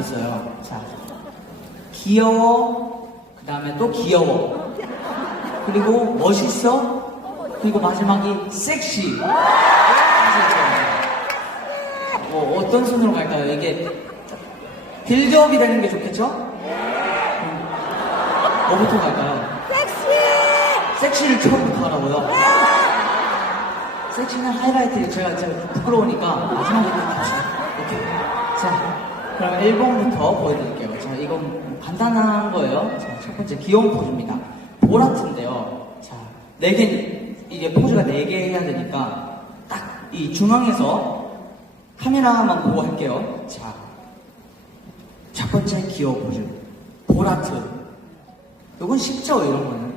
있어요. 자, 귀여워. 그 다음에 또 귀여워. 그리고 멋있어. 그리고 마지막이 섹시. 뭐 어떤 순으로 갈까요? 이게 빌드업이 되는 게 좋겠죠? 음, 뭐부터 갈까요? 섹시! 섹시를 처음부터 하라고요? 섹시는 하이라이트 제가 제가 부끄러우니까 마지막에 또 갑시다. 오케이. 자, 그럼 1번부터 보여드릴게요. 자, 이건 간단한 거예요. 자, 첫 번째 귀여운 포즈입니다. 보라트인데요. 자, 네 개, 이게 포즈가 네 개 해야 되니까 딱 이 중앙에서 카메라만 보고 할게요. 자, 첫 번째 귀여운 포즈. 보라트. 이건 쉽죠, 이런 거는.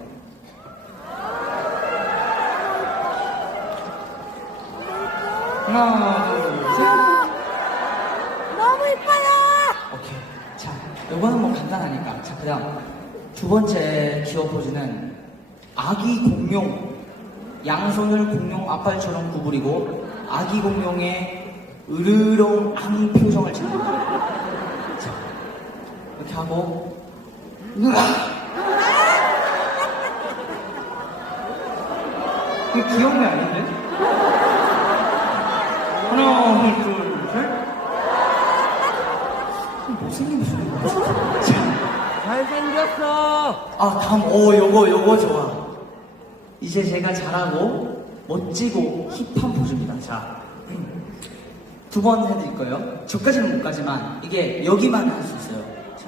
하나, 둘, 셋. 너무 이뻐요! 오케이. 자, 이거는 뭐 간단하니까. 자, 그 다음. 두 번째 기어 포즈는 아기 공룡. 양손을 공룡 앞발처럼 구부리고 아기 공룡의 으르렁 앙 표정을 짓는 거예요. 자, 이렇게 하고. 으악! 이게 귀여운 게 아닌데? 하나, 둘, 셋. 자, 잘생겼어. 아, 다음, 오, 요거, 요거 좋아. 이제 제가 잘하고, 멋지고, 힙한 포즈입니다. 자, 두 번 해드릴 거예요. 저까지는 못 가지만, 이게 여기만 할 수 있어요. 자.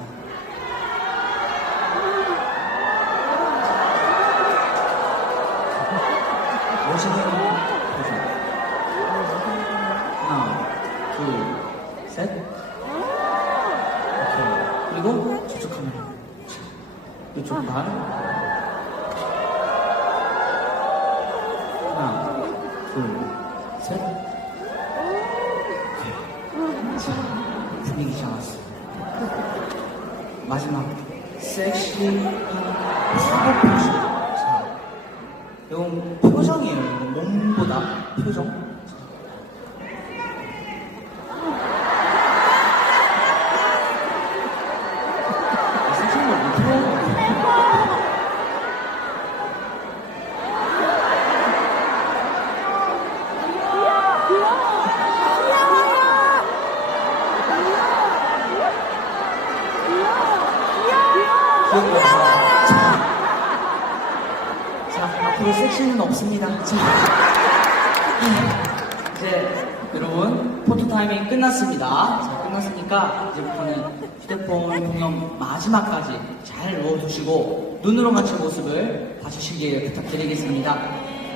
멋있는 포즈. 하나, 둘, 셋. 그리고 저쪽 카메라. 자, 이쪽 발. 하나, 둘, 셋. 오케이. 자, 분위기 잡았어. 마지막. 섹시한 사고 표정. 자, 이건 표정이에요. 몸보다 표정. 섹시한 걸 못해요. 귀여운 거 자, 자, 앞으로 섹시는 없습니다. 자, 이제 여러분 포토 타이밍 끝났습니다. 자, 끝났으니까 이제부터는 휴대폰 공연 마지막까지 잘 넣어두시고 눈으로 맞춘 모습을 봐주시길 부탁드리겠습니다.